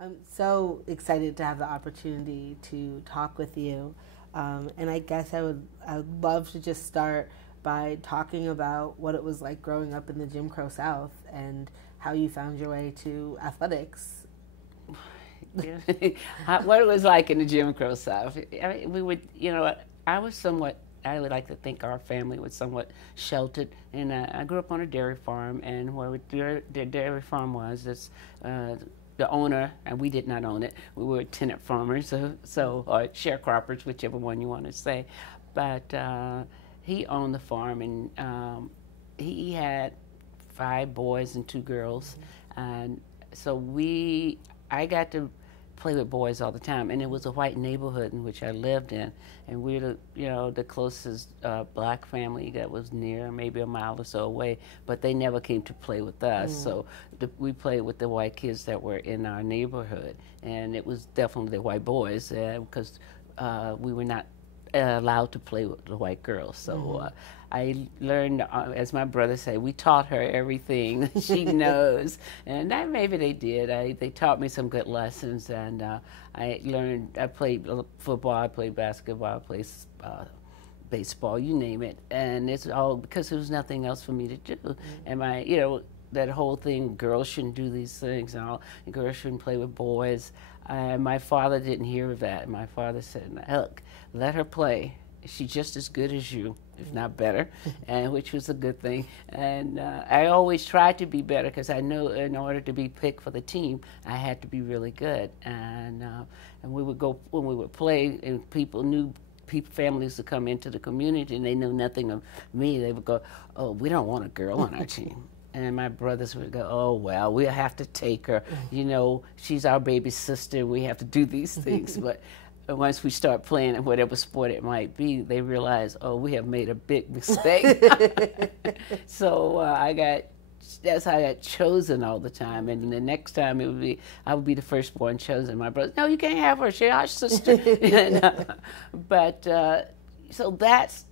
I'm so excited to have the opportunity to talk with you. And I guess I would love to just start by talking about what it was like growing up in the Jim Crow South and how you found your way to athletics. What it was like in the Jim Crow South. I mean, we would, I was somewhat. I would like to think our family was somewhat sheltered, and I grew up on a dairy farm, and where the dairy farm was, the owner, and we did not own it. We were tenant farmers, or sharecroppers, whichever one you want to say. But he owned the farm, and he had 5 boys and 2 girls, and so I got to play with boys all the time, and it was a white neighborhood in which I lived in, and we were the closest black family that was near, maybe a mile or so away, but they never came to play with us. So we played with the white kids that were in our neighborhood, and it was definitely the white boys because we were not allowed to play with the white girls. So I learned, as my brother said, we taught her everything she knows, and maybe they did. They taught me some good lessons, and I played football, I played basketball, I played baseball, you name it, and it's all because there was nothing else for me to do. And that whole thing, girls shouldn't do these things, and girls shouldn't play with boys. My father didn't hear of that. My father said, look, let her play. She's just as good as you, if not better, and which was a good thing. And I always tried to be better because I knew in order to be picked for the team, I had to be really good. And we would go, when we would play, and families would come into the community, and they knew nothing of me. They would go, oh, we don't want a girl on our team. And my brothers would go, oh, well, we'll have to take her. She's our baby sister. We have to do these things. But once we start playing in whatever sport it might be, they realize, oh, we have made a big mistake. So that's how I got chosen all the time. And the next time I would be the firstborn chosen. My brother, no, you can't have her. She's our sister. So that's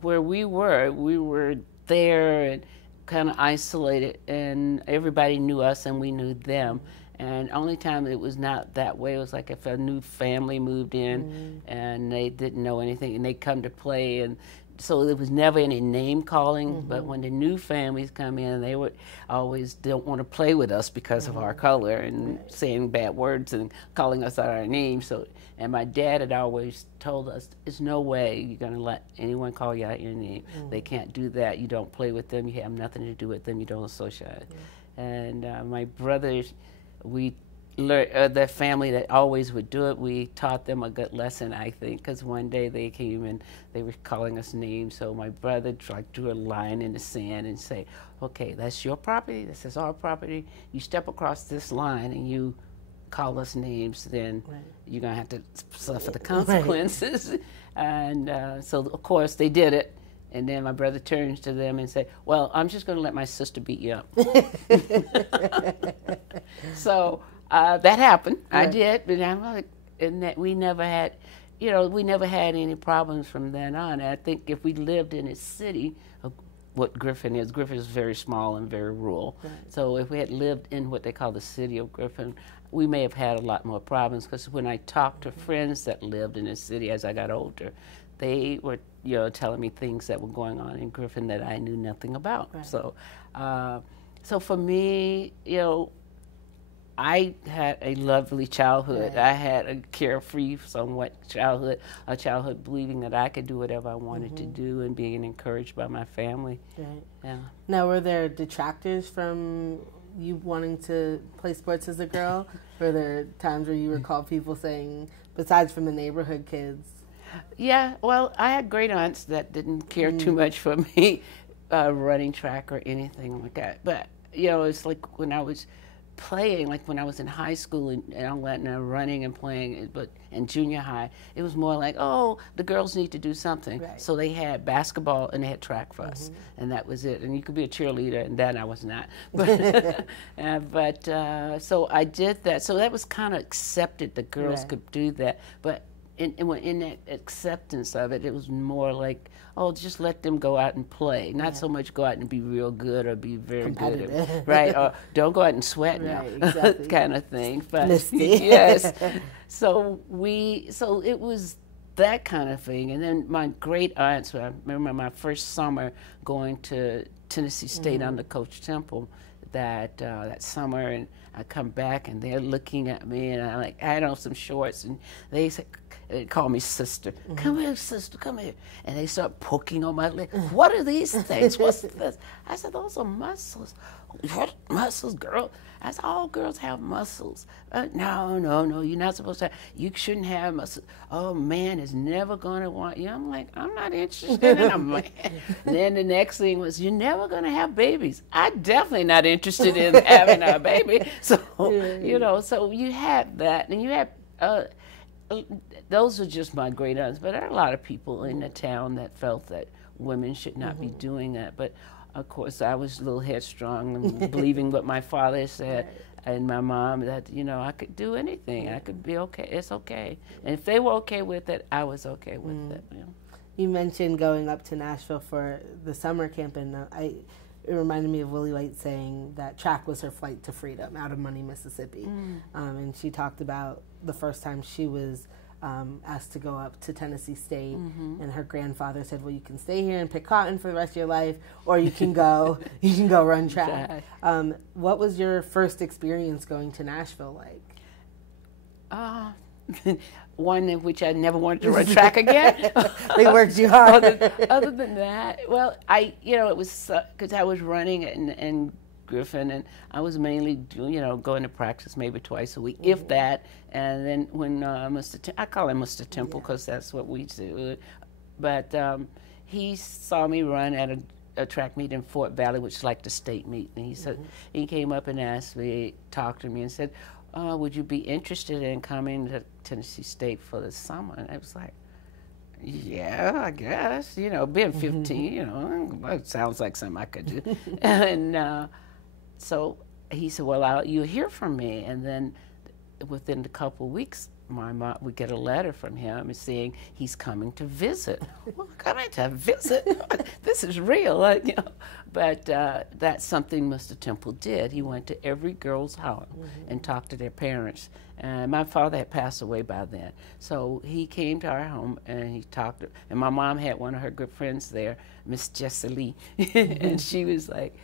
where we were there and kind of isolated, and everybody knew us and we knew them. And only time it was not that way was like if a new family moved in and they didn't know anything and they come to play, and so there was never any name calling. But when the new families come in, they would always don't want to play with us because of our color and saying bad words and calling us out our names. And my dad had always told us, there's no way you're going to let anyone call you out your name. They can't do that. You don't play with them. You have nothing to do with them. You don't associate. And my brothers, we learned, the family that always would do it, we taught them a good lesson, I think, because one day they came and they were calling us names. So my brother drew a line in the sand and say, okay, that's your property. This is our property. You step across this line and you call us names, then you're going to have to suffer the consequences. And so, of course, they did it. And then my brother turns to them and says, well, I'm just going to let my sister beat you up. So that happened. I did. But I'm like, and that we never had any problems from then on. And I think if we lived in a city, what Griffin is very small and very rural. So if we had lived in what they call the city of Griffin, we may have had a lot more problems, because when I talked to friends that lived in the city as I got older, they were telling me things that were going on in Griffin that I knew nothing about. So for me, I had a lovely childhood. I had a carefree, somewhat childhood, a childhood believing that I could do whatever I wanted to do and being encouraged by my family. Yeah. Now, were there detractors from you wanting to play sports as a girl? Were there times where you recall people saying, besides from the neighborhood kids? Yeah, well, I had great aunts that didn't care too much for me running track or anything like that. But, it's like when I was playing, like when I was in high school and all that, and running and playing, but in junior high, it was more like, oh, the girls need to do something. So they had basketball and they had track for us, and that was it. And you could be a cheerleader, and then I was not. But so I did that. So that was kind of accepted. The girls could do that, but in that acceptance of it, it was more like, oh, just let them go out and play, not so much go out and be real good or be very good, right? Or don't go out and sweat now, exactly. Kind of thing. But yes, so it was that kind of thing. And then my great aunts, I remember my first summer going to Tennessee State under Coach Temple that summer, and I come back and they're looking at me, and I had on some shorts, and they said, they call me sister. Come here, sister, come here. And they start poking on my leg. What are these things? What's this? I said, those are muscles. What muscles, girl? I said, all girls have muscles. No, you're not supposed to. You shouldn't have muscles. Oh, man is never going to want you. I'm like, I'm not interested in a man. Then the next thing was, you're never going to have babies. I'm definitely not interested in having a baby. So, so you had that, and you had, those are just my great aunts. But there are a lot of people in the town that felt that women should not be doing that. But of course, I was a little headstrong and believing what my father said and my mom, that, I could do anything. I could be okay. It's okay. And if they were okay with it, I was okay with it. You mentioned going up to Nashville for the summer camp, and it reminded me of Willie White saying that track was her flight to freedom out of Money, Mississippi. And she talked about the first time she was asked to go up to Tennessee State, and her grandfather said, well, you can stay here and pick cotton for the rest of your life, or you can go run track. What was your first experience going to Nashville like? One in which I never wanted to run track again. They worked you hard. Other than that, well, it was because I was running in Griffin, and I was mainly going to practice maybe twice a week, if that. And then when I call him Mr. Temple because that's what we do. But he saw me run at a track meet in Fort Valley, which is like the state meet. And he said, he came up and asked me, talked to me, and said, would you be interested in coming to Tennessee State for the summer? And I was like, yeah, I guess. Being 15, it sounds like something I could do. And so he said, well, you'll hear from me. And then within a couple of weeks, my mom would get a letter from him saying he's coming to visit. Well, coming to visit? This is real. But that's something Mr. Temple did. He went to every girl's home and talked to their parents. And my father had passed away by then. So he came to our home and he talked. And my mom had one of her good friends there, Miss Jessie Lee. And she was like,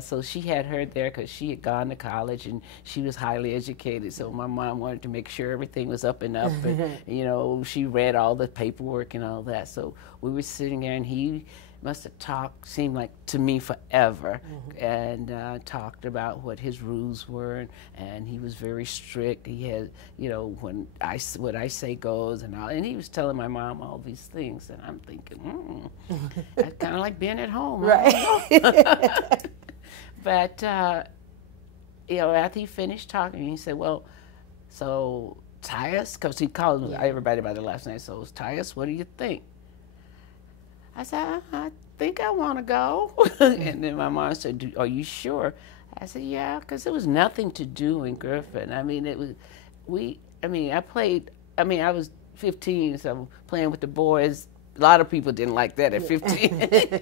so she had her there because she had gone to college and she was highly educated. So my mom wanted to make sure everything was up and up. And, she read all the paperwork and all that. So we were sitting there, and he must have talked, seemed like to me forever, and talked about what his rules were. And he was very strict. He had, what I say goes and all. And he was telling my mom all these things. And I'm thinking, that's kind of like being at home. Right. But, after he finished talking, he said, well, so Tyus, because he called everybody by their last name, so Tyus, what do you think? I said, I think I want to go. And then my mom said, are you sure? I said, yeah, because there was nothing to do in Griffin. I mean, I was 15, so playing with the boys. A lot of people didn't like that at 15.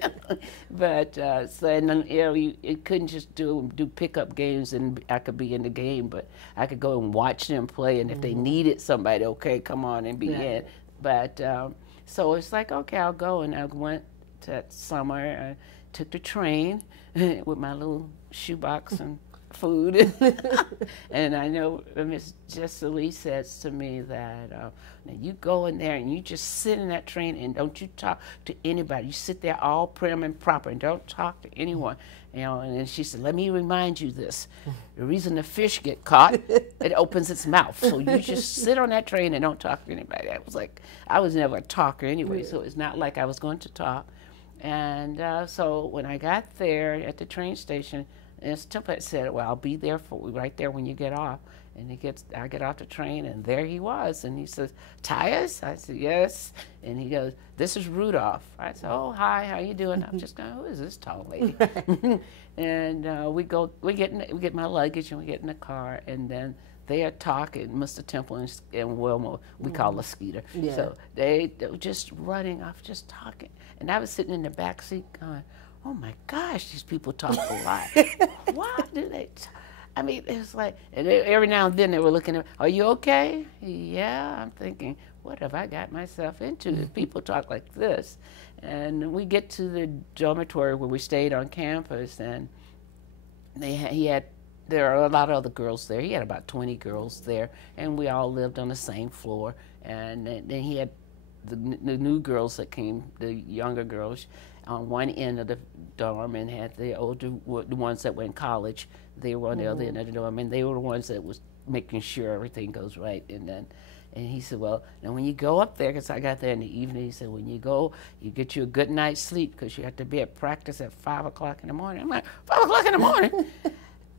But, you couldn't just do pickup games and I could be in the game, but I could go and watch them play, and if they needed somebody, okay, come on and be in. But, so it's like, okay, I'll go. And I went that summer. I took the train with my little shoebox and food. And I know Miss Jessie Lee says to me that now you go in there and you just sit in that train and don't you talk to anybody. You sit there all prim and proper and don't talk to anyone. And then she said, let me remind you this. The reason the fish get caught, it opens its mouth. So you just sit on that train and don't talk to anybody. I was never a talker anyway, so it's not like I was going to talk. And so when I got there at the train station, Mr. Temple said, well, I'll be there right there when you get off. And I get off the train, and there he was. And he says, Tyus? I said, yes. And he goes, this is Rudolph. I said, oh, hi, how you doing? I'm just going, who is this tall lady? And we get my luggage, and we get in the car, and then they are talking, Mr. Temple and Wilma, we call her Skeeter. Yeah. So they were just running off, just talking. And I was sitting in the back seat going, oh my gosh, these people talk a lot. Why do they talk? I mean, it was like, and every now and then they were looking at, are you okay? Yeah, I'm thinking, what have I got myself into if people talk like this? And we get to the dormitory where we stayed on campus, and there are a lot of other girls there. He had about 20 girls there, and we all lived on the same floor. And then he had the new girls that came, the younger girls, on one end of the dorm, and had the ones that were in college. They were on the other end of the dorm, and they were the ones that was making sure everything goes right. And he said, well, now when you go up there, because I got there in the evening, he said, when you go, you get you a good night's sleep because you have to be at practice at 5 o'clock in the morning. I'm like, 5 o'clock in the morning?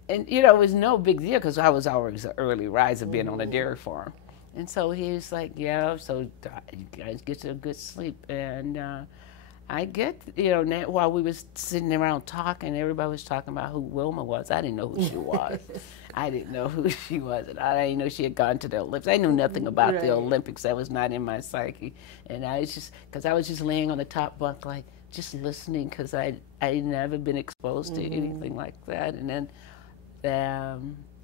And, you know, it was no big deal because I was always an early riser being on a dairy farm. And so he was like, yeah, so you guys get you a good sleep. And I get, you know, while we was sitting around talking, everybody was talking about who Wilma was. I didn't know who she was. I didn't know who she was. And I didn't know she had gone to the Olympics. I knew nothing about the Olympics. That was not in my psyche. And I was because I was just laying on the top bunk, like, just listening, because I had never been exposed to anything like that. And then,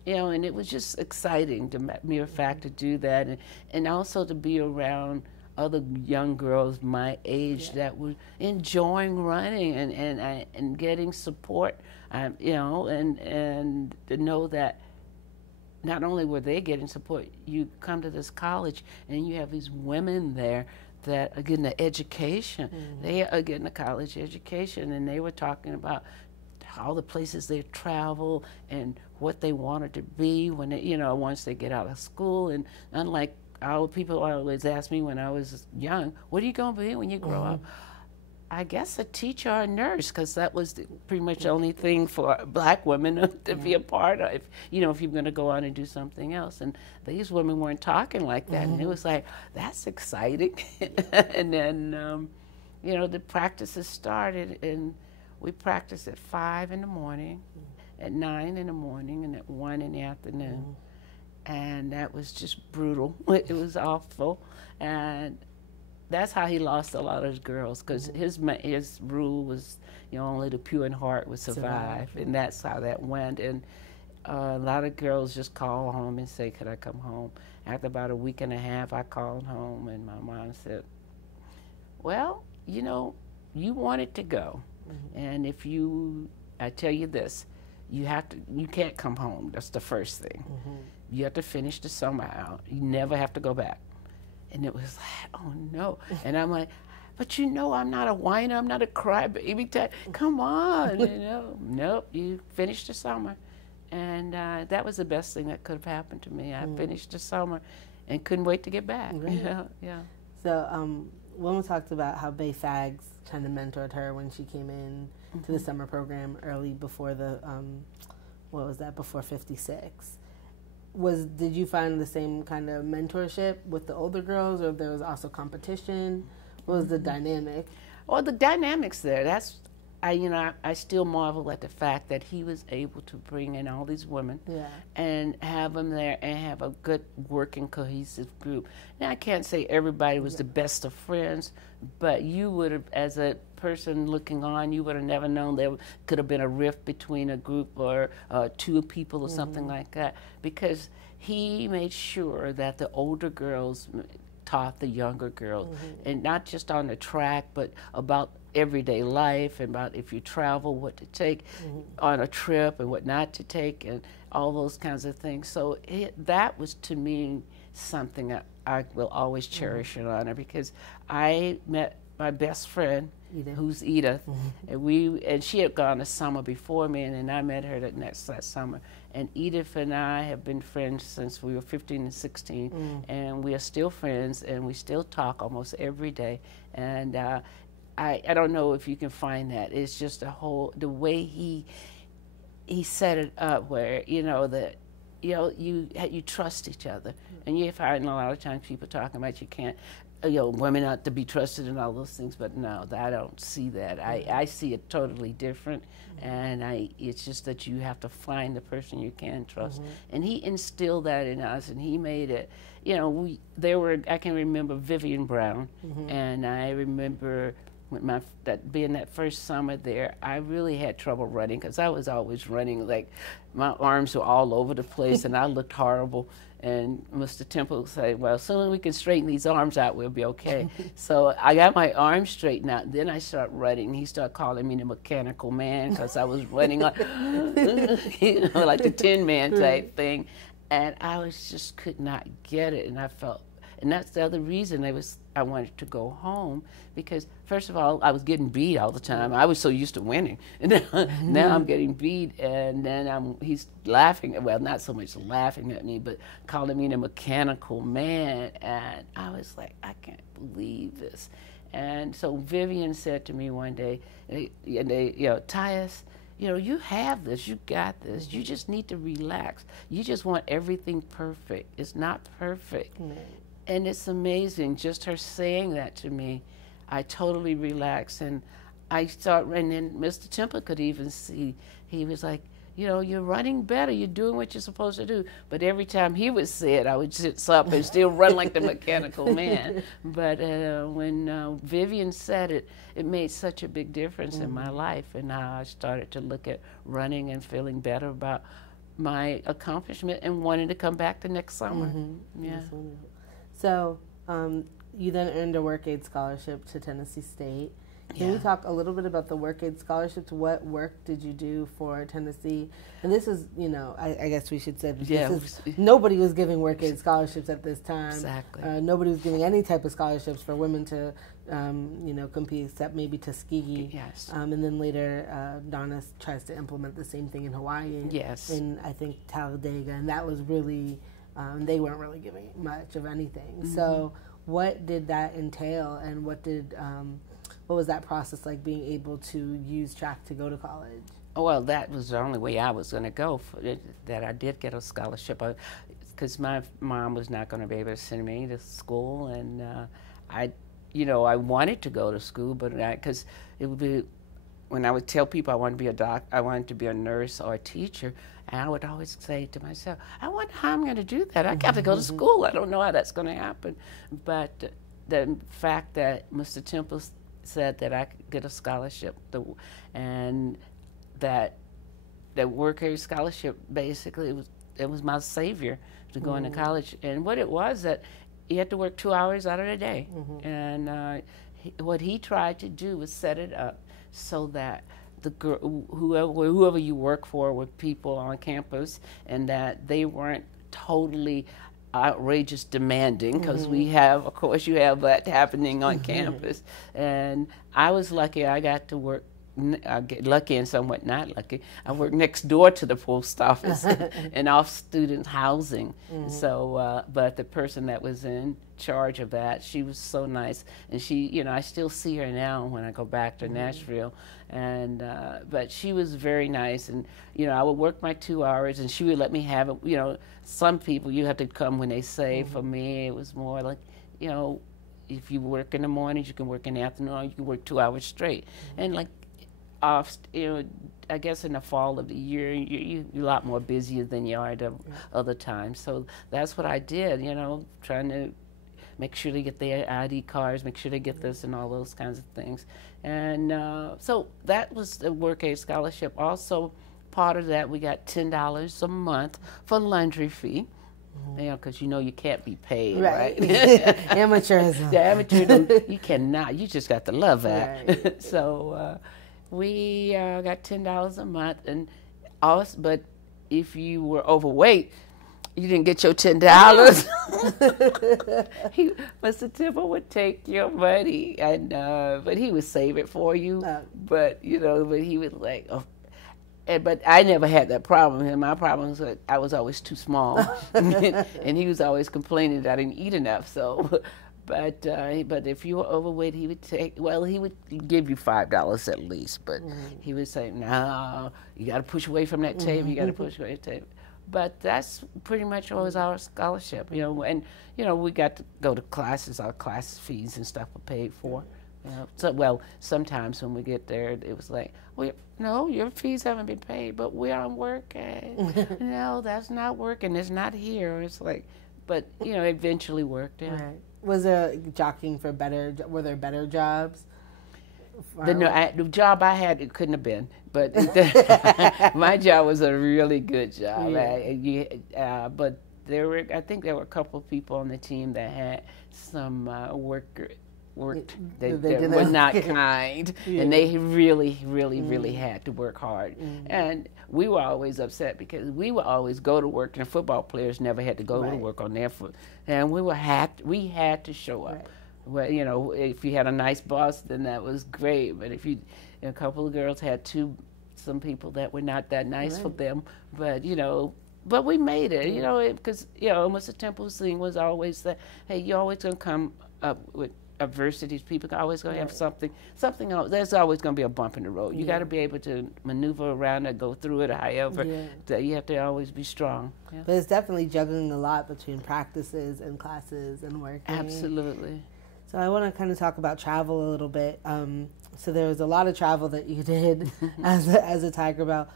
you know, and it was just exciting, the mere fact to do that. And also to be around other young girls my age that were enjoying running and getting support, you know, and to know that not only were they getting support, you come to this college and you have these women there that are getting the education. They are getting a college education, and they were talking about all the places they travel and what they wanted to be when they, you know, once they get out of school. And unlike people always ask me when I was young, what are you going to be when you grow up? I guess a teacher or a nurse, because that was pretty much the only thing for black women to be a part of, you know, if you're going to go on and do something else. And these women weren't talking like that. And it was like, that's exciting. And then, you know, the practices started, and we practiced at 5 in the morning, at 9 in the morning, and at 1 in the afternoon. And that was just brutal. It was awful. And that's how he lost a lot of his girls, because his rule was, you know, only the pure in heart would survive. And that's how that went. And a lot of girls just call home and say, could I come home? After about a week and a half, I called home, and my mom said, well, you know, you wanted to go. And if I tell you this, you can't come home. That's the first thing. You have to finish the summer out. You never have to go back. And it was like, oh no. And I'm like, but you know, I'm not a whiner. I'm not a crybaby. Come on, you know. Nope, you finish the summer. And that was the best thing that could have happened to me. I finished the summer and couldn't wait to get back. Yeah. So Wilma talked about how Bay Fags kind of mentored her when she came in to the summer program early before the, before 56. Did you find the same kind of mentorship with the older girls, or there was also competition? What was the dynamic? Well, the dynamics there, I still marvel at the fact that he was able to bring in all these women and have them there and have a good working cohesive group. Now, I can't say everybody was the best of friends, but you would have, as a person looking on, you would have never known there could have been a rift between a group or two people or something like that, because he made sure that the older girls taught the younger girls, and not just on the track, but about everyday life, and about if you travel, what to take on a trip and what not to take, and all those kinds of things. So that was, to me, something that I will always cherish and honor, because I met my best friend, who's Edith, and she had gone a summer before me, and then I met her that summer. And Edith and I have been friends since we were 15 and 16, and we are still friends, and we still talk almost every day. And I don't know if you can find that. It's just the way he set it up, where, you know, that, you know, you trust each other. And you find a lot of times people talking about you can't. women not to be trusted and all those things, but no, I don't see that. I see it totally different, and it's just that you have to find the person you can trust. And he instilled that in us, and he made it. I can remember Vivian Brown, and I remember being that first summer there, I really had trouble running because I was always running, like my arms were all over the place and I looked horrible. And Mr. Temple said, well, as soon as we can straighten these arms out, we'll be okay. So I got my arms straightened out. Then I started running. He started calling me the mechanical man because I was running like, like the Tin Man type thing. And I just could not get it. And I felt, and that's the other reason I wanted to go home, because first of all, I was getting beat all the time. I was so used to winning. And now I'm getting beat, and then he's laughing, well, not so much laughing at me, but calling me the mechanical man. And I was like, I can't believe this. And so Vivian said to me one day, Tyus, you have this, you got this. You just need to relax. You just want everything perfect. It's not perfect. And it's amazing, just her saying that to me, I totally relaxed. And I start, and then Mr. Temple could even see, he was like, you're running better, you're doing what you're supposed to do. But every time he would say it, I would sit up and still run like the mechanical man. But when Vivian said it, it made such a big difference in my life. And now I started to look at running and feeling better about my accomplishment and wanting to come back the next summer. Yeah. So you then earned a work aid scholarship to Tennessee State. Can you talk a little bit about the work aid scholarships? What work did you do for Tennessee? And this is, I guess we should say, nobody was giving work aid scholarships at this time. Exactly. Nobody was giving any type of scholarships for women to, compete, except maybe Tuskegee. Yes. And then later, Donna tries to implement the same thing in Hawaii. Yes. In, I think, Talladega. And that was really, they weren't really giving much of anything. So what did that entail, and what was that process like, being able to use track to go to college? Well, that was the only way I was going to go, that I did get a scholarship, because my mom was not going to be able to send me to school, and I wanted to go to school, but because it would be, when I would tell people I wanted to be a doctor, I wanted to be a nurse or a teacher, and I would always say to myself, I wonder how I'm going to do that. I got to go to school. I don't know how that's going to happen. But the fact that Mr. Temple said that I could get a scholarship, and that work aid scholarship, basically it was my savior to go into college. And what it was, that you had to work 2 hours out of the day, and what he tried to do was set it up so that whoever you work for were people on campus, and that they weren't totally outrageous demanding, because of course you have that happening on campus. And I was lucky, I got to work, I get lucky and somewhat not lucky, I worked next door to the post office and off student housing. So, but the person that was in charge of that, she was so nice, and she, I still see her now when I go back to Nashville, and but she was very nice, and I would work my 2 hours, and she would let me have it. Some people, you have to come when they say. For me, it was more like, if you work in the mornings, you can work in the afternoon, or you can work 2 hours straight, and like I guess in the fall of the year, you're a lot more busier than you are the other times. So that's what I did, trying to make sure they get their ID cards, make sure they get this and all those kinds of things. And so that was the work aid scholarship. Also, part of that, we got $10 a month for laundry fee. Because you can't be paid, right? Amateurism. The amateur, you cannot. You just got to love that. Right. So we got $10 a month, and also, but if you were overweight, you didn't get your $10. Mr. Temple would take your money, and but he would save it for you. But but he was like, oh. But I never had that problem. And my problem was that I was always too small, and he was always complaining that I didn't eat enough. So, but if you were overweight, he would give you $5 at least. But he would say, "No, you got to push away from that table. You got to push away from the table." But that's pretty much always our scholarship, and we got to go to classes. Our class fees and stuff were paid for. So well, sometimes when we get there, it was like, no, your fees haven't been paid, but we aren't working. No, that's not working. It's not here. It's like, but it eventually worked. Yeah. Right. Was there jockeying for better? Were there better jobs? The job I had, it couldn't have been, but my job was a really good job. Yeah. But I think there were a couple of people on the team that had some worked that were not kind, and they really had to work hard. And we were always upset because we would always go to work, and football players never had to go to work on their foot, and we had to show up. Right. Well, if you had a nice boss, then that was great. But if a couple of girls had some people that were not that nice for them, but but we made it, because Mr. Temple's thing was always that, hey, you're always gonna come up with adversities. People are always gonna have something else. There's always gonna be a bump in the road. You got to be able to maneuver around it, go through it. However, that you have to always be strong. Yeah. But it's definitely juggling a lot between practices and classes and working. Absolutely. So I want to kind of talk about travel a little bit. So there was a lot of travel that you did as a Tiger Belle.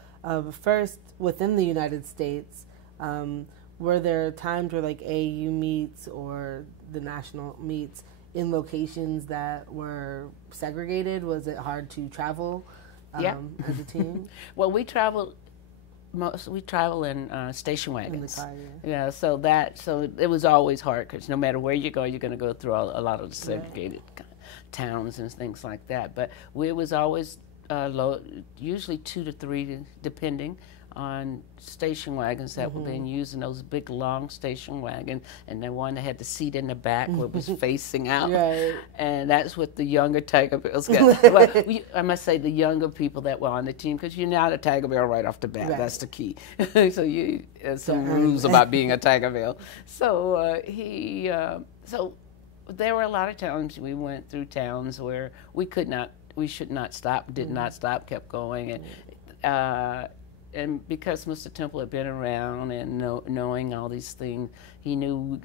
First, within the United States, were there times where like AAU meets or the national meets in locations that were segregated? Was it hard to travel as a team? Well, we travel in station wagons. In the car, yeah. So it was always hard because no matter where you go, you're going to go through a lot of the segregated towns and things like that. But it was always usually 2 to 3, depending on station wagons that were being used, in those big long station wagons, and the one that had the seat in the back where it was facing out. Right. And that's what the younger Tiger Bells got. Well, I must say the younger people that were on the team, because you're not a Tiger Belle right off the bat. Right. That's the key. So some rules about being a Tiger Belle. So so there were a lot of times we went through towns where we should not stop, did not stop, kept going, and because Mr. Temple had been around and knowing all these things, he knew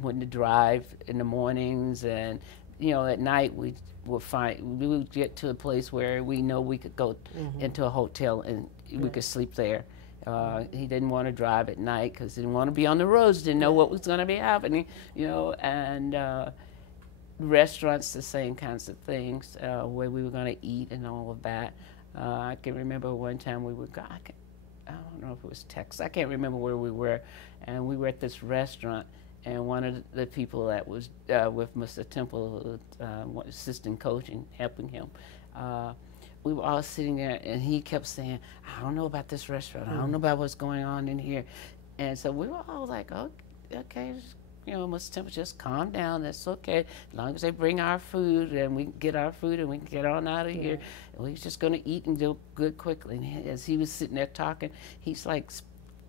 when to drive in the mornings, and at night we would get to a place where we know we could go into a hotel and we could sleep there. He didn't want to drive at night because he didn't want to be on the roads, didn't know what was going to be happening, and restaurants, the same kinds of things, where we were going to eat and all of that. I can remember one time we would go, I don't know if it was Texas, I can't remember where we were, and we were at this restaurant, and one of the people that was with Mr. Temple, assistant coach and helping him, we were all sitting there, and he kept saying, I don't know about this restaurant, I don't know about what's going on in here. And so we were all like, oh, okay, Mr. Temple, just calm down. That's okay. As long as they bring our food and we can get our food and we can get on out of here. And we're just going to eat and do good quickly. And as he was sitting there talking, he's like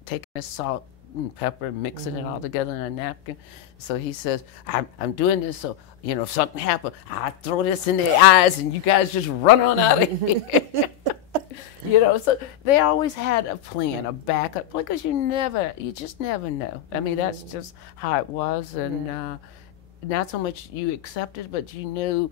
taking the salt and pepper and mixing it all together in a napkin. So he says, I'm doing this so, if something happens, I'll throw this in their eyes and you guys just run on out of here. So they always had a plan, a backup, because you just never know. I mean, that's just how it was, and not so much you accepted, but you knew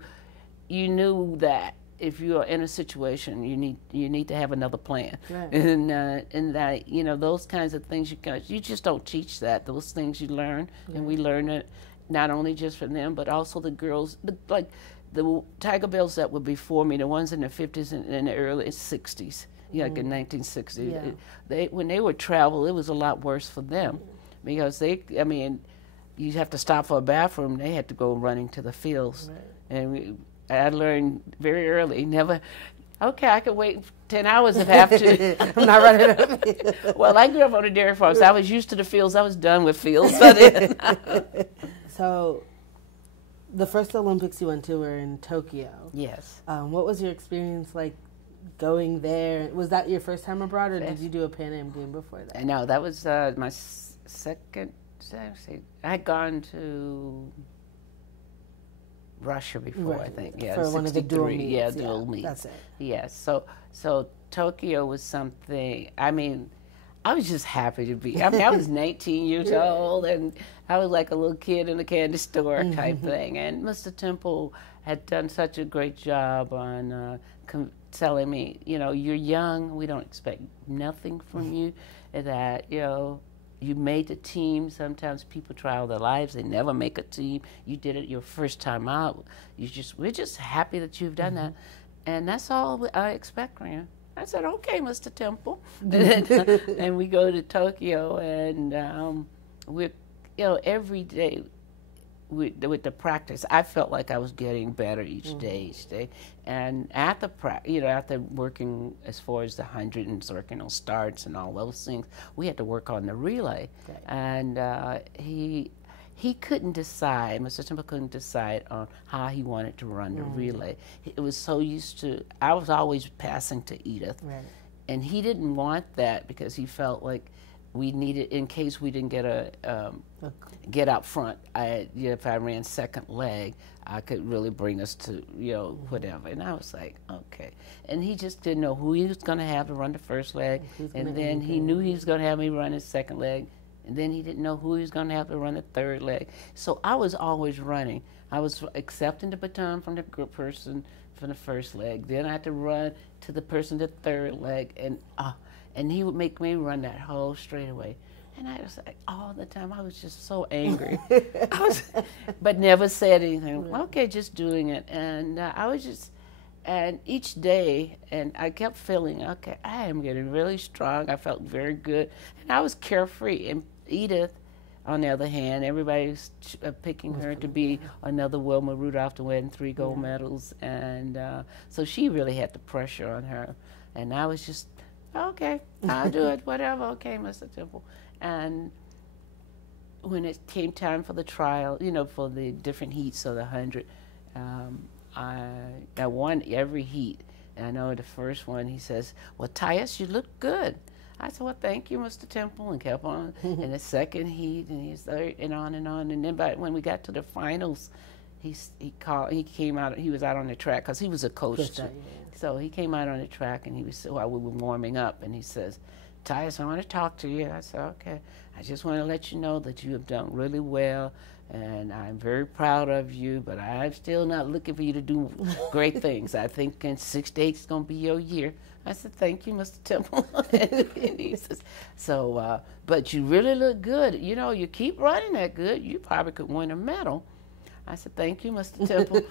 that if you are in a situation, you need to have another plan, right. And that those kinds of things you just don't teach that. Those things you learn, and we learn it not only just from them, but also the girls, like the Tiger Bells that were before me, the ones in the 50s and the early 60s, like in 1960. When they would travel, it was a lot worse for them because you have to stop for a bathroom. They had to go running to the fields, right. And I learned very early, never. Okay, I could wait 10 hours if I have to. I'm not running up. Well, I grew up on a dairy farm, so I was used to the fields. I was done with fields. So, the first Olympics you went to were in Tokyo. Yes. What was your experience like going there? Was that your first time abroad, or did you do a Pan Am game before that? No, that was my second. I had gone to Russia before, right. I think. Yeah, for one of the dual meets. Yeah, dual meets. That's it. Yes. So Tokyo was something. I mean, I was just happy to be. I mean, I was 19 years old, and I was like a little kid in a candy store type thing. And Mr. Temple had done such a great job on telling me, you know, you're young. We don't expect nothing from you. That, you know, you made the team. Sometimes people try all their lives. They never make a team. You did it your first time out. We're just happy that you've done that. And that's all I expect from you. I said, okay, Mr. Temple. And we go to Tokyo, and we're, you know, every day with the practice, I felt like I was getting better each day. And at the after working as far as the 100 and circle starts and all those things, we had to work on the relay. Okay. And he couldn't decide, Mr. Temple couldn't decide on how he wanted to run the relay. It was so used to, I was always passing to Edith. Right. And he didn't want that because he felt like we needed, in case we didn't get out front, if I ran second leg, I could really bring us to, you know, whatever. And I was like, okay. And he just didn't know who he was going to have to run the first leg. And then he knew he was going to have me run his second leg. And then he didn't know who he was going to have to run the third leg. So I was always running. I was accepting the baton from the group person for the first leg. Then I had to run to the person the third leg. And he would make me run that whole straightaway. And I was like, all the time, I was just so angry. But never said anything. Okay, just doing it. And I was just, and each day, and I kept feeling, okay, I am getting really strong. I felt very good. And I was carefree. And Edith, on the other hand, everybody's picking her to be another Wilma Rudolph to win 3 gold medals. And so she really had the pressure on her. And I was just, okay, I'll do it, whatever, okay, Mr. Temple. And when it came time for the trial, you know, for the different heats of the 100, I won every heat. And I know the first one, he says, well, Tyus, you look good. I said, well, thank you, Mr. Temple, and kept on. And the second heat, and he's there, and on and on. And then when we got to the finals, he came out, he was out on the track, because he was a coach too. So he came out on the track, and he was, while we were warming up, and he says, Tyus, I want to talk to you. I said, okay. I just want to let you know that you have done really well, and I'm very proud of you, but I'm still not looking for you to do great things. I think in 6 to 8 is going to be your year. I said, thank you, Mr. Temple. And he says, so, but you really look good. You know, you keep running that good, you probably could win a medal. I said, thank you, Mr. Temple.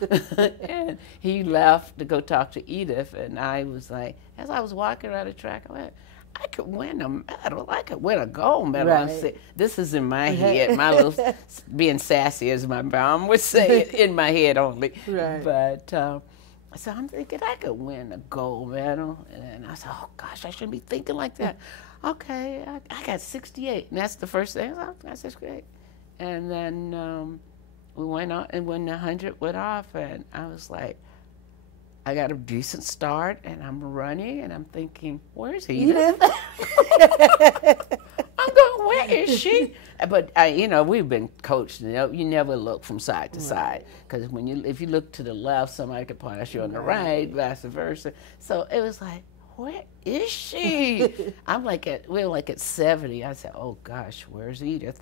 And he left to go talk to Edith, and I was like, as I was walking around the track, I went, I could win a medal. I could win a gold medal. Right. This is in my head. My little, being sassy, as my mom would say, in my head only. Right. But so I'm thinking I could win a gold medal. And I said, oh, gosh, I shouldn't be thinking like that. Okay, I got 68. And that's the first thing. I got 68. And then we went on, and when the 100 went off, and I was like, I got a decent start, and I'm running, and I'm thinking, where's Edith? I'm going, where is she? But you know, we've been coached. You know, you never look from side to side, because if you look to the left, somebody could pass you on the right, vice versa. So it was like, where is she? We're like at 70. I said, oh gosh, where's Edith?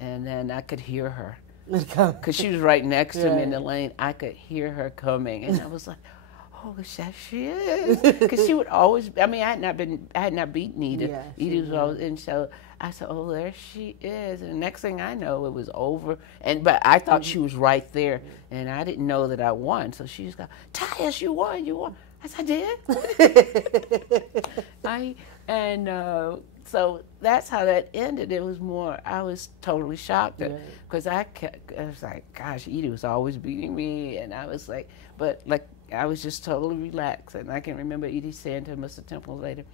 And then I could hear her, because she was right next to me in the lane. I could hear her coming, and I was like, oh, she is. Because she would always, I mean, I had not beaten Edith. Yeah, Edith was always, and so I said, oh, there she is. And the next thing I know, it was over. But I thought she was right there, and I didn't know that I won. So she was like, Tyus, you won, you won. I said, I did. So that's how that ended. It was more, I was totally shocked, because I was like, gosh, Edith was always beating me. And I was like, but like, I was just totally relaxed. And I can remember Edie saying to Mr. Temple later,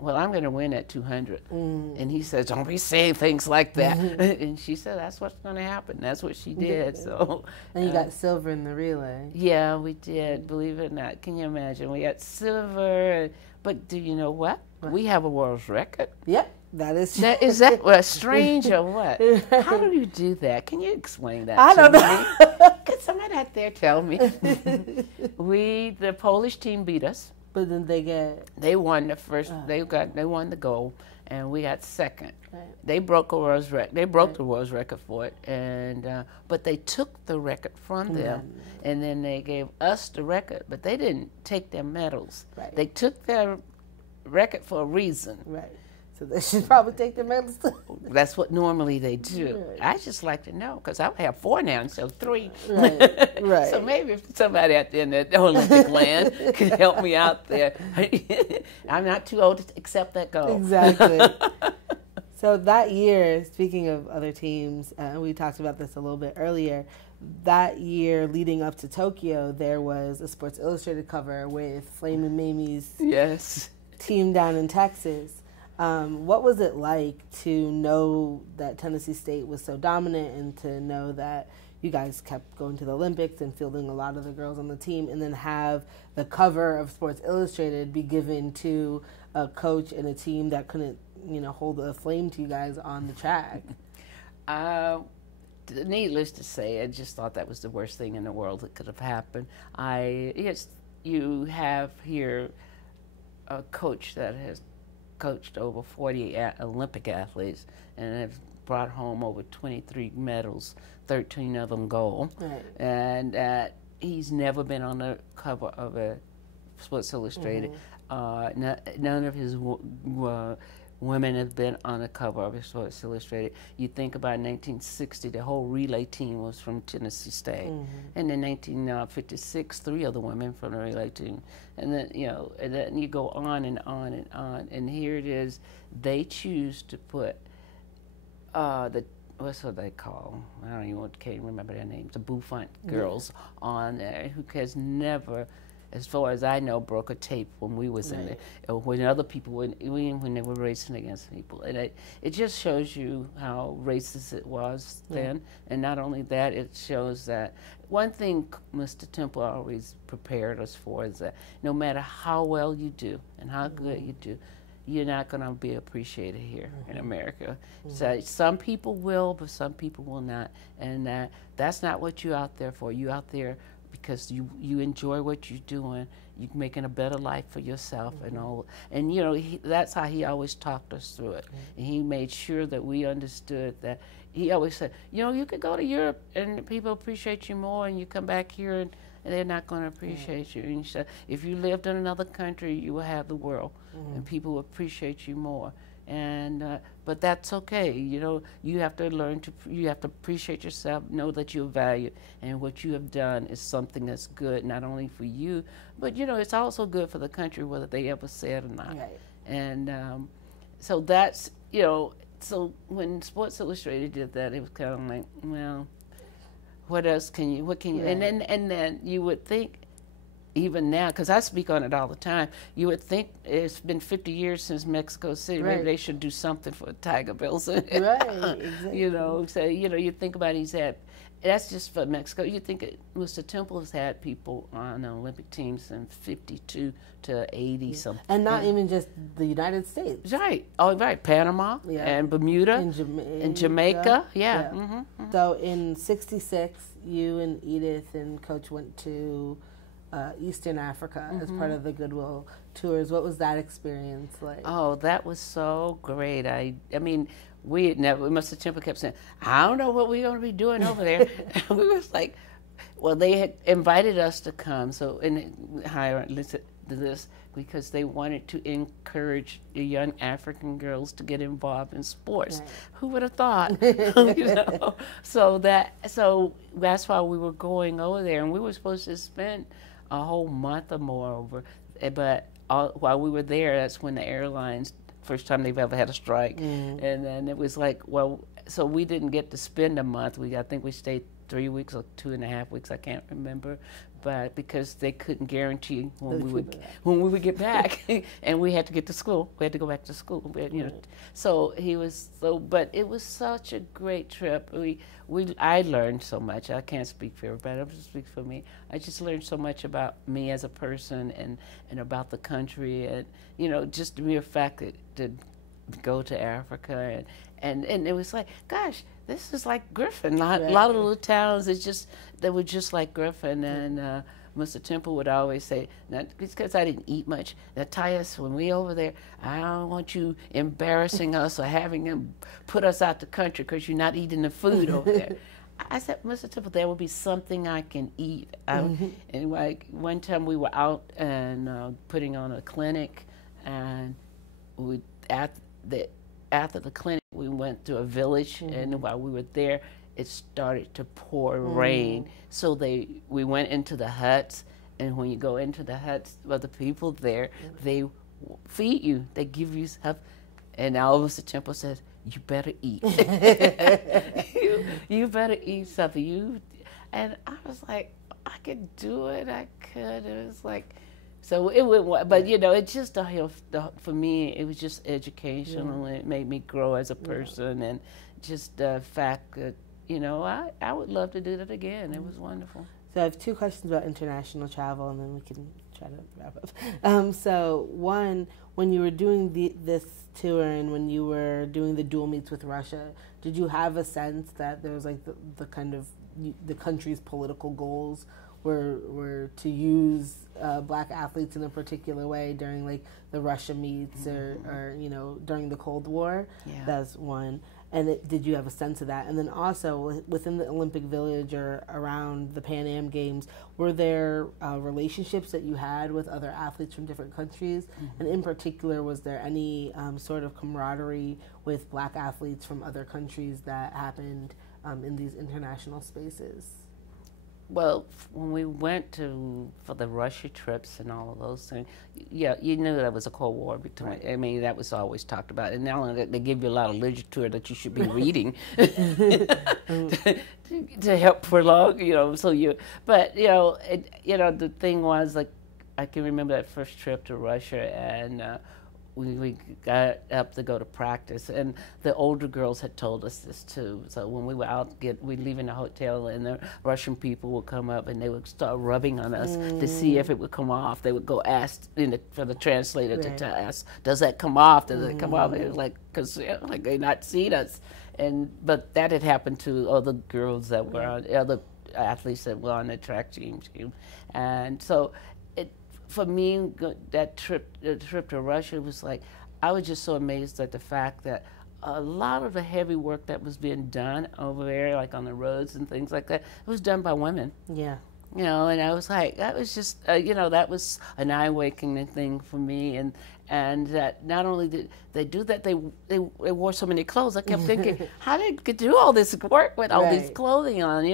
well, I'm going to win at 200. And he says, don't be saying things like that. And she said, that's what's going to happen. That's what she did. So, and you got silver in the relay. Yeah, we did, believe it or not. Can you imagine? We got silver. But do you know what? We have a world's record. Yep. That is Is that strange or what? How do you do that? Can you explain that I don't to know. me? Could somebody out there tell me? The Polish team beat us. But then they won the first. They won the gold, and we got second. Right. They broke a world's record. They broke the world's record for it, and but they took the record from them, and then they gave us the record. But they didn't take their medals. Right. They took their record for a reason. Right. So they should probably take their medals too. That's what normally they do. Right. I just like to know, because I have 4 now instead of 3. Right, right. So maybe if somebody out there in the Olympic land could help me out there. I'm not too old to accept that goal. Exactly. So that year, speaking of other teams, we talked about this a little bit earlier, that year leading up to Tokyo, there was a Sports Illustrated cover with Flame and Mamie's team down in Texas. What was it like to know that Tennessee State was so dominant and to know that you guys kept going to the Olympics and fielding a lot of the girls on the team, and then have the cover of Sports Illustrated be given to a coach and a team that couldn't, hold a flame to you guys on the track? Needless to say, I just thought that was the worst thing in the world that could have happened. You have here a coach that has coached over 40 Olympic athletes and have brought home over 23 medals, 13 of them gold. Right. And he's never been on the cover of a Sports Illustrated. None of his women have been on the cover of Sports Illustrated. You think about 1960, the whole relay team was from Tennessee State. And in 1956, 3 of the women from the relay team. And then, and then you go on and on and on. And here it is, they choose to put what's what they call? I don't even can't remember their names. The Bouffant girls on there, who has never, as far as I know, broke a tape when we was in there, or when other people when they were racing against people. And it just shows you how racist it was then. And not only that, it shows that one thing Mr. Temple always prepared us for is that no matter how well you do and how good you do, you're not going to be appreciated here in America. So some people will, but some people will not. And that's not what you're out there for. You're out there because you enjoy what you're doing. You're making a better life for yourself and all. And, that's how he always talked us through it. And he made sure that we understood that. He always said, you could go to Europe and people appreciate you more, and you come back here and they're not going to appreciate you. And he said, if you lived in another country, you will have the world, and people will appreciate you more. And but that's okay. You have to learn you have to appreciate yourself, know that you're valued, and what you have done is something that's good, not only for you, but it's also good for the country, whether they ever say it or not. Right. And so that's so when Sports Illustrated did that, it was kind of like, well, what can you? And then you would think, even now, because I speak on it all the time, you would think it's been 50 years since Mexico City. Maybe they should do something for Tiger Bills. Right, exactly. So you think about that's just for Mexico. You think Mr. Temple has had people on the Olympic teams since 52 to 80 something. And not even just the United States. Right. Oh, right. Panama and Bermuda and Jamaica. Yeah. So in '66, you and Edith and Coach went to Eastern Africa as part of the Goodwill Tours. What was that experience like? Oh, that was so great. I mean, we had never, Mr. Temple kept saying, I don't know what we're going to be doing over there. We was like, well, they had invited us to come, listen to this, because they wanted to encourage the young African girls to get involved in sports. Right. Who would have thought? So that's why we were going over there, and we were supposed to spend a whole month or more over. But while we were there, that's when the airlines, first time they've ever had a strike, and then it was like, well, so we didn't get to spend a month. I think we stayed 3 weeks or 2.5 weeks. I can't remember. But because they couldn't guarantee when we would get back, and we had to get to school, we had to go back to school. But, so but it was such a great trip. I learned so much. I can't speak for everybody. I just speak for me. I just learned so much about me as a person and about the country, and just the mere fact that to go to Africa and it was like, gosh, this is like Griffin. A lot of little towns, they were just like Griffin, and Mr. Temple would always say, now, because I didn't eat much, now, Tyus, when we over there, I don't want you embarrassing us or having them put us out the country because you're not eating the food over there. I said, Mr. Temple, there will be something I can eat. And like one time we were out and putting on a clinic, and after the clinic, we went to a village, and while we were there, it started to pour rain. So we went into the huts, and when you go into the huts, well, the people there, they feed you. They give you stuff. And now Mr. Temple says, you better eat. you better eat something. And I was like, I could do it. I could. It was like, so it went, but it just, for me, it was just educational, and it made me grow as a person, and just the fact that, I would love to do that again. It was wonderful. So I have two questions about international travel, and then we can try to wrap up. So one, when you were doing this tour and when you were doing the dual meets with Russia, did you have a sense that there was like the kind of the country's political goals were to use black athletes in a particular way during like the Russia meets or during the Cold War? Yeah. That's one. And did you have a sense of that? And then also within the Olympic Village or around the Pan Am Games, were there relationships that you had with other athletes from different countries? And in particular, was there any sort of camaraderie with black athletes from other countries that happened in these international spaces? Well, when we went for the Russia trips and all of those things, yeah, you knew that was a Cold War between. Right. I mean, that was always talked about, and now they give you a lot of literature that you should be reading to help prolong, So but the thing was, like, I can remember that first trip to Russia, and we got up to go to practice, and the older girls had told us this too. So when we were out, we'd leave in the hotel, and the Russian people would come up and they would start rubbing on us to see if it would come off. They would go ask for the translator to ask, "Does that come off? Does it come off?" It was like, because like they not seen us, but that had happened to other girls that were on, other athletes that were on the track team, and so. For me, the trip to Russia was like, I was just so amazed at the fact that a lot of the heavy work that was being done over there, like on the roads and things like that, it was done by women. Yeah. And I was like, that was just, that was an eye-awakening thing for me, and that not only did they do that, they wore so many clothes. I kept thinking, how did they do all this work with all these clothing on,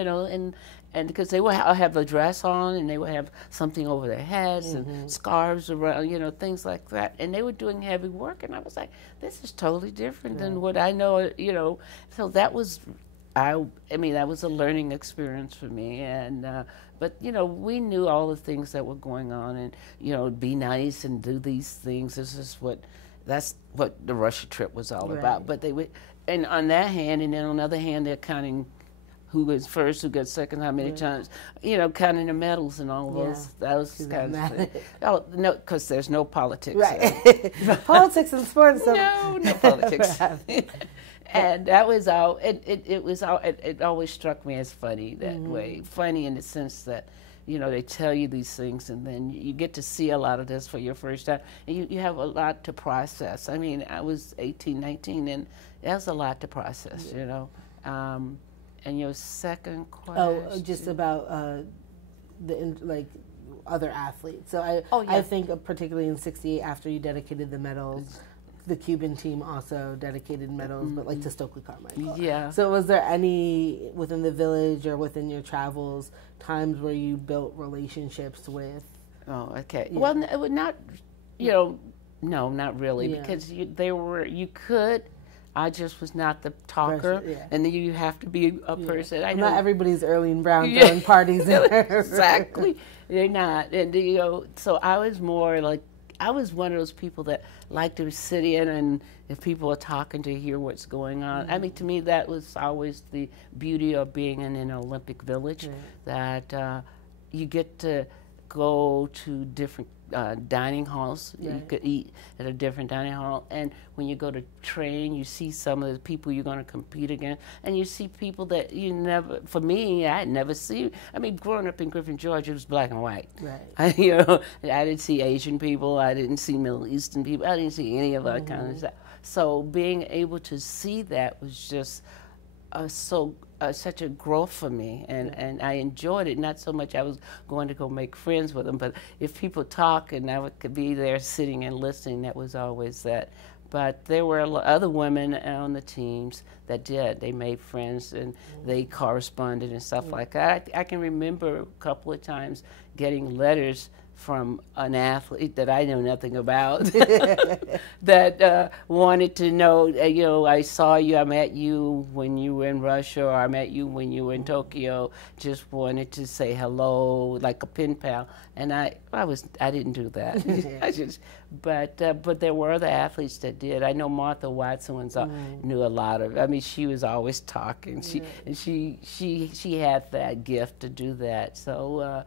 and because they would have a dress on, and they would have something over their heads and scarves around, things like that. And they were doing heavy work, and I was like, this is totally different than what I know, So that was, that was a learning experience for me. And but we knew all the things that were going on, and be nice and do these things. That's what the Russia trip was all about. But they would, and on that hand, and then on the other hand, they're counting who gets first, who gets second, how many times, counting the medals and all those kinds of things. Oh, no, because there's no politics. Right. Politics and sports. No politics. And that was all, it always struck me as funny that way. Funny in the sense that, they tell you these things, and then you get to see a lot of this for your first time, and you have a lot to process. I mean, I was 18, 19, and that was a lot to process, And your second question? Oh, just about other athletes. So I think particularly in '68, after you dedicated the medals, the Cuban team also dedicated medals, but like to Stokely Carmichael. Yeah. So was there any within the village or within your travels times where you built relationships with? Oh, okay. Yeah. Well, it would not. No, not really, because you could. I just was not the talker, and then you have to be a person. I know not everybody's Earlene Brown throwing parties in there. Exactly, they're not. And so I was more like I was one of those people that liked to sit in, and if people are talking, to hear what's going on. I mean, to me, that was always the beauty of being in an Olympic Village, that you get to go to different dining halls. Right. You could eat at a different dining hall. And when you go to train, you see some of the people you're going to compete against. And you see people that you never, for me, I had never seen. I mean, growing up in Griffin, Georgia, it was black and white. Right. I didn't see Asian people. I didn't see Middle Eastern people. I didn't see any of that kind of stuff. So being able to see that was just such a growth for me, and I enjoyed it. Not so much I was going to go make friends with them, but if people talk and I could be there sitting and listening, that was always that. But there were other women on the teams that did. They made friends and they corresponded and stuff like that. I can remember a couple of times getting letters from an athlete that I know nothing about that wanted to know, I saw you, I met you when you were in Russia, or I met you when you were in Tokyo, just wanted to say hello, like a pen pal. And I didn't do that. But there were other athletes that did. I know Martha Watson knew a lot of. I mean, she was always talking. She had that gift to do that. So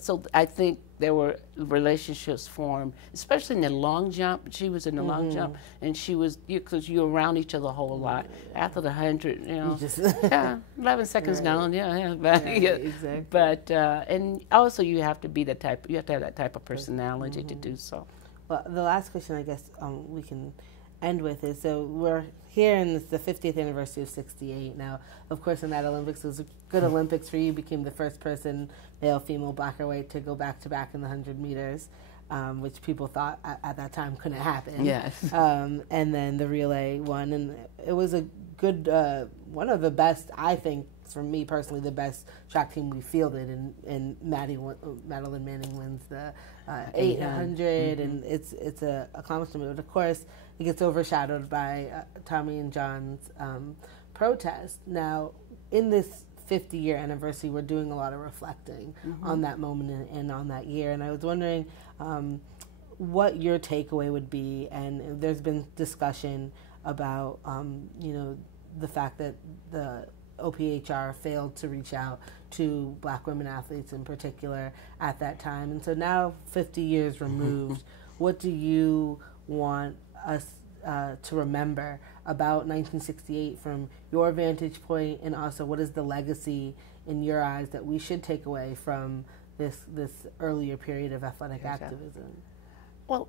so I think there were relationships formed, especially in the long jump. She was in the long jump, and she was because you were around each other a whole lot. After the 100, 11 seconds gone. Exactly. But and also you have to be the type. You have to have that type of personality to do so. Well, the last question I guess we can end with is, so we're here and it's the 50th anniversary of 68 now. Of course, in that Olympics, it was a good Olympics for you. You became the first person, male, female, black or white, to go back-to-back in the 100 meters, which people thought at that time couldn't happen. Yes. And then the relay won, and it was a good, one of the best, I think, for me personally, the best track team we fielded, and Madeline Manning wins the 800, and it's a accomplishment. But of course, it gets overshadowed by Tommy and John's protest. Now, in this 50-year anniversary, we're doing a lot of reflecting on that moment and on that year. And I was wondering what your takeaway would be. And there's been discussion about, the fact that the OPHR failed to reach out to black women athletes in particular at that time. And so now, 50 years removed, what do you want us to remember about 1968 from your vantage point, and also what is the legacy in your eyes that we should take away from this earlier period of athletic activism? Well,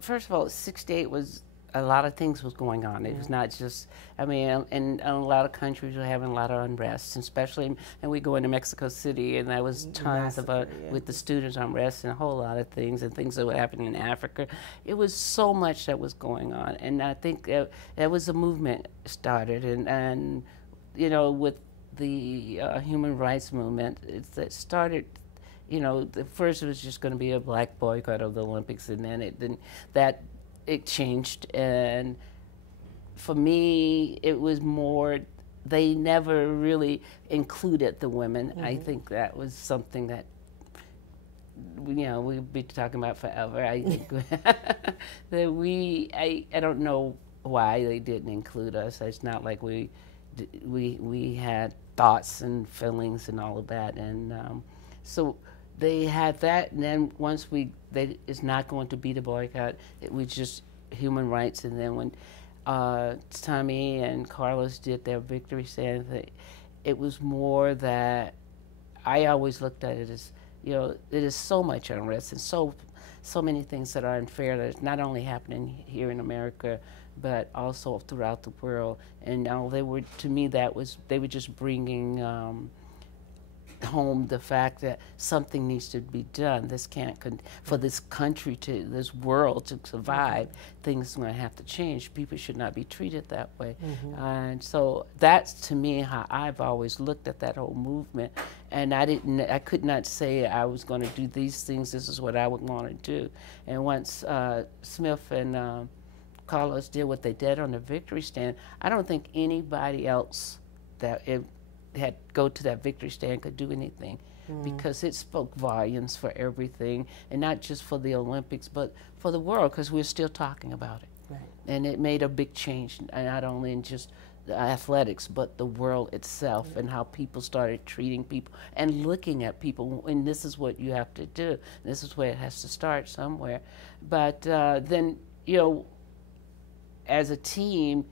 first of all, 68 was a lot of things was going on. It was not just, and a lot of countries were having a lot of unrest, especially, and we go into Mexico City, and there was tons of, with the students unrest and a whole lot of things, and things that were happening in Africa. It was so much that was going on, and I think that was a movement started, and with the human rights movement, it started. The first it was just going to be a black boycott of the Olympics, and then it changed, and for me, it was more, they never really included the women. I think that was something that, we'd be talking about forever. I think that I don't know why they didn't include us. It's not like we had thoughts and feelings and all of that, and so they had that, and then once it's not going to be the boycott, it was just human rights. And then when Tommy and Carlos did their victory stand, it was more that I always looked at it as, it is so much unrest and so many things that are unfair that is not only happening here in America, but also throughout the world. And they were just bringing home the fact that something needs to be done. This can't for this country this world to survive. Things are going to have to change. People should not be treated that way. And so that's, to me, how I've always looked at that whole movement. And I could not say I was going to do these things. This is what I would want to do. And once Smith and Carlos did what they did on the victory stand, I don't think anybody else that had go to that victory stand could do anything, because it spoke volumes for everything, and not just for the Olympics, but for the world, because we're still talking about it. Right. And it made a big change, not only in just athletics, but the world itself, and how people started treating people and looking at people. And this is what you have to do. This is where it has to start somewhere. But then, as a team,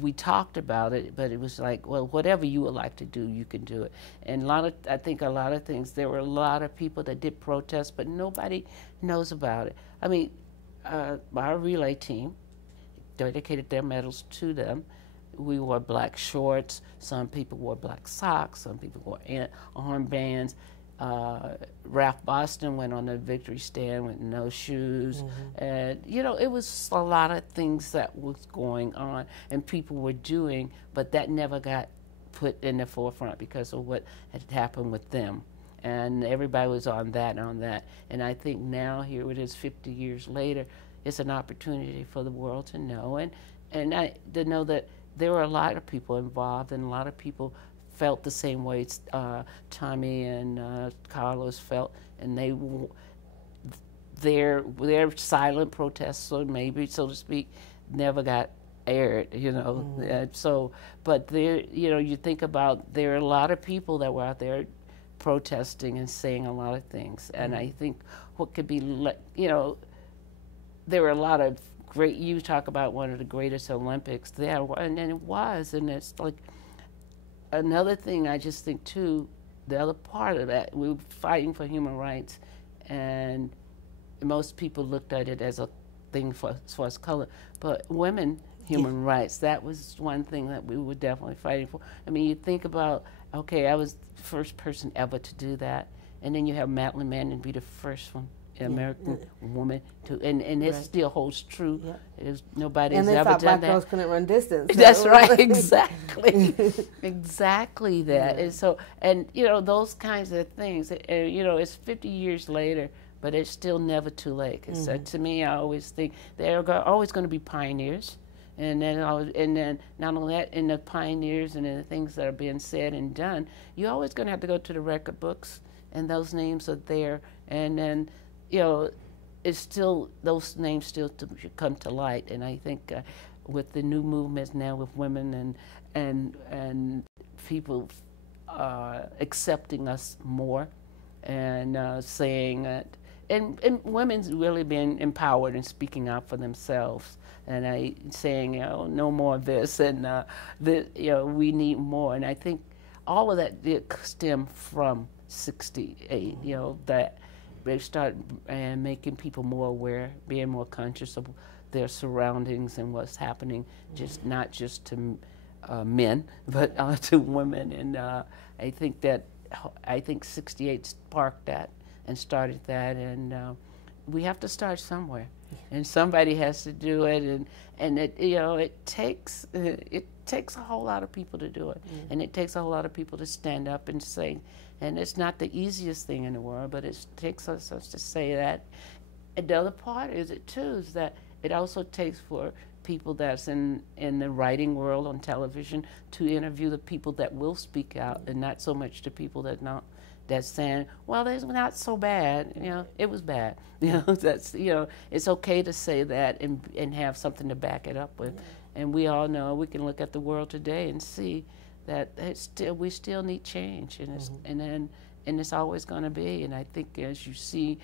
we talked about it, but it was like, well, whatever you would like to do, you can do it. And I think a lot of things, there were a lot of people that did protest, but nobody knows about it. I mean, our relay team dedicated their medals to them. We wore black shorts. Some people wore black socks. Some people wore armbands. Ralph Boston went on the victory stand with no shoes. And, it was a lot of things that was going on and people were doing, but that never got put in the forefront because of what had happened with them. And everybody was on that. And I think now, here it is 50 years later, it's an opportunity for the world to know. And to know that there were a lot of people involved and a lot of people felt the same way Tommy and Carlos felt, and their silent protests, so maybe, so to speak, never got aired, but there, you think about, there are a lot of people that were out there protesting and saying a lot of things, and I think what could be, there were a lot of great, you talk about one of the greatest Olympics there, and it was, and it's like, another thing I just think too, the other part of that, we were fighting for human rights, and most people looked at it as a thing as far as color, but women human rights, that was one thing that we were definitely fighting for. I mean, you think about, okay, I was the first person ever to do that, and then you have Madeline Manning be the first one, American woman to, and it still holds true. Nobody's ever done that. And they thought black girls couldn't run distance. So. That's right, exactly, exactly that. And so, those kinds of things. It's 50 years later, but it's still never too late. Cause to me, I always think there are always going to be pioneers, and then not only that, in the pioneers and in the things that are being said and done, you're always going to have to go to the record books, and those names are there, and then. It's still, those names still should come to light, and I think with the new movements now with women and people accepting us more, and saying that, and women's really being empowered and speaking out for themselves, and saying no more of this, and we need more, and I think all of that did stem from '68, that. They start making people more aware, being more conscious of their surroundings and what's happening, not just to men, but to women. And I think '68 sparked that and started that, and we have to start somewhere, and somebody has to do it, and it takes a whole lot of people to do it, and it takes a whole lot of people to stand up and say. And it's not the easiest thing in the world, but it takes us to say that. And the other part is that it also takes for people that's in the writing world on television to interview the people that will speak out, and not so much the people that's saying, well, it's not so bad. It was bad. That's it's okay to say that and have something to back it up with. And we all know, we can look at the world today and see that we still need change, and it's always going to be. And I think as you see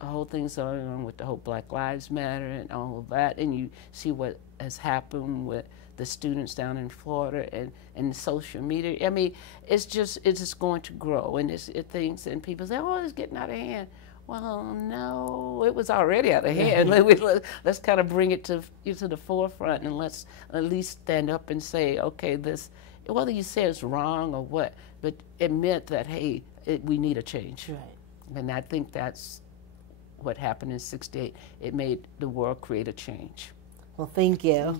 the whole thing's going on with the whole Black Lives Matter and all of that, and you see what has happened with the students down in Florida and social media. I mean, it's just going to grow, and things, and people say, oh, it's getting out of hand. Well, no, it was already out of hand. Let's kind of bring it to the forefront, and let's at least stand up and say, okay, this. Whether you say it's wrong or what, but admit that, hey, we need a change. Right. And I think that's what happened in '68. It made the world create a change. Well, thank you.